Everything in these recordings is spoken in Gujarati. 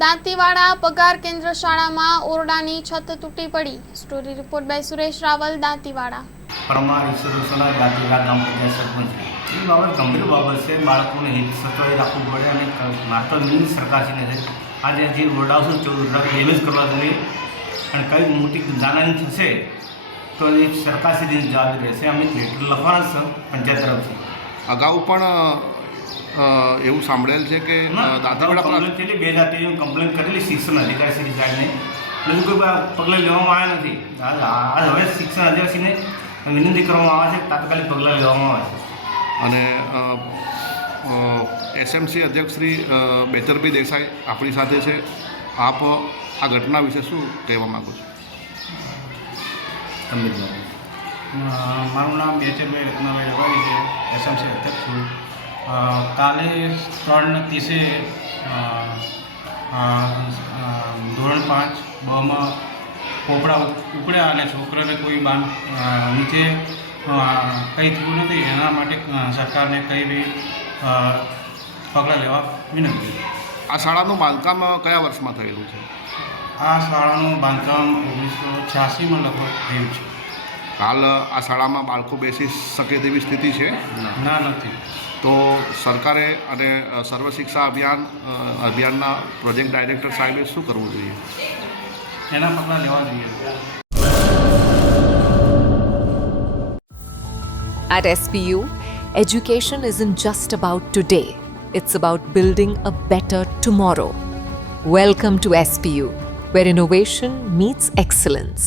દાંતીવાડા પગાર કેન્દ્ર શાળામાં ઓરડાની છત તૂટી પડી. Story report by Suresh Raval Dantiwada. Parmar ઈશ્વરસલા Dantiwada ગામ પંચાયત સરપંચ. એ બાબત ગંભીર બાબત છે. બાળકોને હિત સચવાઈ રાખવું પડે અને માત્ર મિની સરકારશ્રીને છે. આજે જે ઓરડાઓ છે ઓરડા ડેમેજ કરવા જોઈએ. અને કઈ મોટી જાનહાની થશે તો એ સરકારશ્રીની જવાબદારી રહેશે. અમે લેટર લખવાના જ છે પંચાયત તરફથી. અગાઉ પણ એવું સાંભળેલ છે કે દાદાવાડા કમ્પ્લેન બે જાતે કમ્પ્લેન કરેલી શિક્ષણ અધિકારી શ્રી સાહેબને હજુ કોઈ પગલાં લેવામાં આવ્યા નથી. આજ હવે શિક્ષણ અધિકારીને વિનંતી કરવામાં આવે છે તાત્કાલિક પગલાં લેવામાં આવે છે. અને એસએમસી અધ્યક્ષ શ્રી બેચરભાઈ દેસાઈ આપણી સાથે છે. આપ આ ઘટના વિશે શું કહેવા માગો છો? તમે મારું નામ બેચરભાઈ રત્નાભાઈ રવાડી છે. એસએમસી અધ્યક્ષ છું. કાલે ત્રણ ત્રીસે ધોરણ પાંચ બમાં પોપડા ઉકળ્યા અને છોકરાને કોઈ બાન નીચે કંઈ થયું નથી એના માટે સરકારને કંઈ બી પગલાં લેવા વિનંતી આ શાળાનું બાંધકામ કયા વર્ષમાં થયેલું છે? આ શાળાનું બાંધકામ ઓગણીસો છ્યાસીમાં લગભગ થયું છે. હાલ આ શાળામાં બાળકો બેસી શકે તેવી સ્થિતિ છે ના નથી તો સરકારે અને સર્વ શિક્ષા અભિયાન અભિયાનના પ્રોજેક્ટ ડાયરેક્ટર સાહેબે શું કરવું જોઈએ એના પગલાં લેવા જોઈએ At SPU, education isn't just about today, it's about building a better tomorrow. Welcome to SPU, where innovation meets excellence.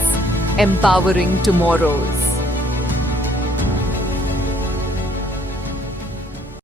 Empowering Tomorrows.